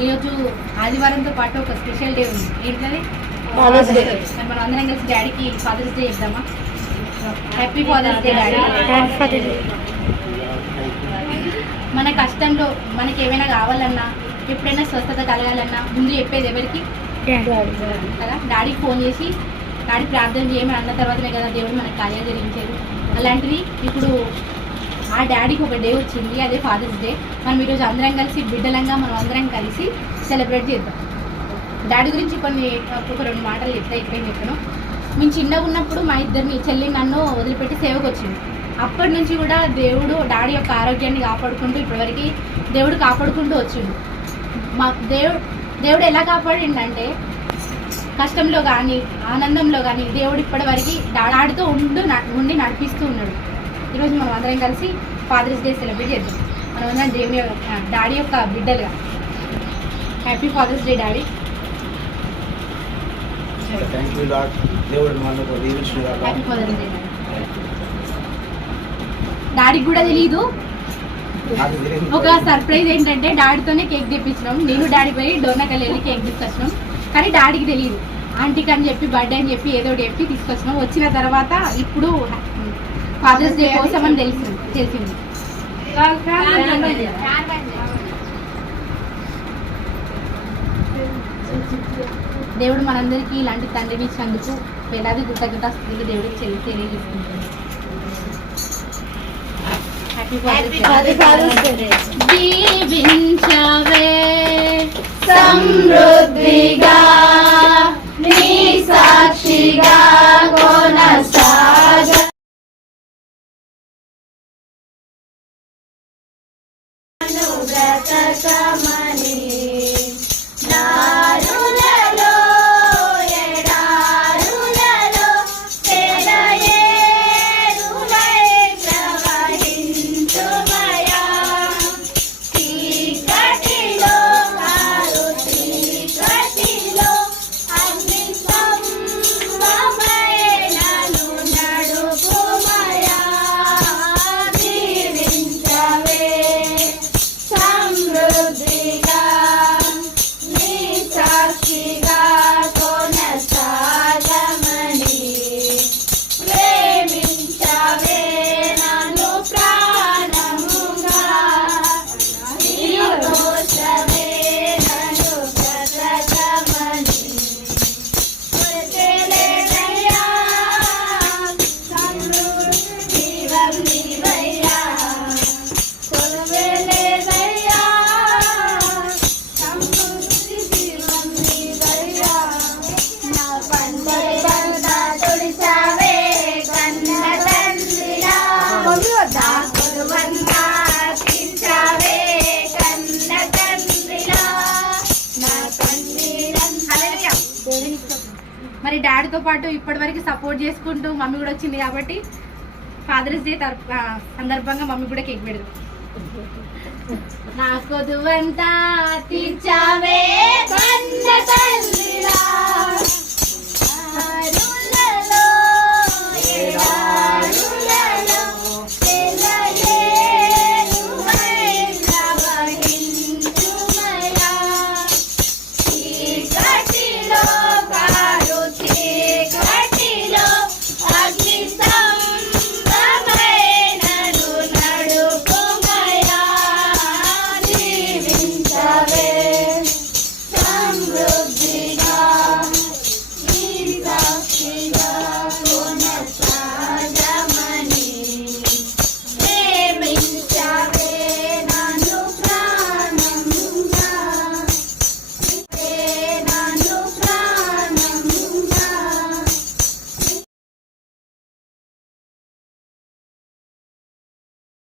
ఈరోజు ఆదివారంతో పాటు ఒక స్పెషల్ డే ఉంది. ఏంటది Father's Day. మరి మనం అందరం కలిసి డాడీకి ఫాదర్స్ డే ఇద్దామా హ్యాపీ ఫాదర్స్ డే డాడీ. మన కష్టంలో మనకి ఏమైనా కావాలన్నా ఎప్పుడైనా స్వస్థత కలగాలన్నా ముందు చెప్పేది ఎవరికి? కదా? డాడీకి ఫోన్ చేసి డాడీ ప్రార్థన చేయమని అన్న తర్వాతనే కదా దేవుడు మనకు కార్యాలు జరిగించేది. అలాంటిది ఇప్పుడు ఆ డాడీకి ఒక డే వచ్చింది అదే ఫాదర్స్ డే మనం ఈరోజు అందరం కలిసి బిడ్డలంగా మనం అందరం కలిసి సెలబ్రేట్ చేద్దాం. డాడీ గురించి కొన్ని ఒక రెండు మాటలు చెప్తా ఇప్పుడే చెప్పాను మేము చిన్నగా ఉన్నప్పుడు మా ఇద్దరిని చెల్లి నన్ను వదిలిపెట్టి సేవకు వచ్చింది. అప్పటి నుంచి కూడా దేవుడు డాడీ యొక్క ఆరోగ్యాన్ని కాపాడుకుంటూ ఇప్పటివరకు దేవుడు కాపాడుకుంటూ వచ్చిండు. మా దేవుడు దేవుడు ఎలా కాపాడిండంటే కష్టంలో కానీ ఆనందంలో కానీ దేవుడు ఇప్పటివరకు డాడితో ఉండు ఉండి నడిపిస్తూ ఉన్నాడు. ఈరోజు మనం అందరం కలిసి ఫాదర్స్ డే సెలబ్రేట్ చేద్దాం. మనం అందరం దేవుని యొక్క- డాడీ యొక్క బిడ్డలుగా. Happy father's day daddy. Thank you lord దేవుడు మనకు దీవించిన హ్యాపీ ఫాదర్స్ డే డాడీకి కూడా తెలియదు. ఒక సర్ప్రైజ్ ఏంటంటే డాడీతోనే కేక్ తెప్పించినాం. నేను డాడీ పోయి డోనాకల్ వెళ్ళి కేక్ తీసుకొచ్చినాం. కానీ డాడీకి తెలియదు ఆంటీకి అని చెప్పి బర్త్డే అని చెప్పి ఏదో ఒకటి చెప్పి తీసుకొచ్చినాం. వచ్చిన తర్వాత ఇప్పుడు ఫాదర్స్ డే కోసం అని తెలిసింది. తెలిసింది దేవుడు మనందరికీ ఇలాంటి తండ్రిని ఇచ్చినందుకు వేలాది కృతజ్ఞత స్థితికి దేవుడికి చెల్లి డే దీవించవే సమృద్ధిగా Black మరి డాడీతో పాటు ఇప్పటి వరకు సపోర్ట్ చేసుకుంటూ మమ్మీ కూడా వచ్చింది కాబట్టి ఫాదర్స్ డే సందర్భంగా మమ్మీ కూడా కేక్ పెడదాం నాకు కొదువంతా తీర్చావే కన్న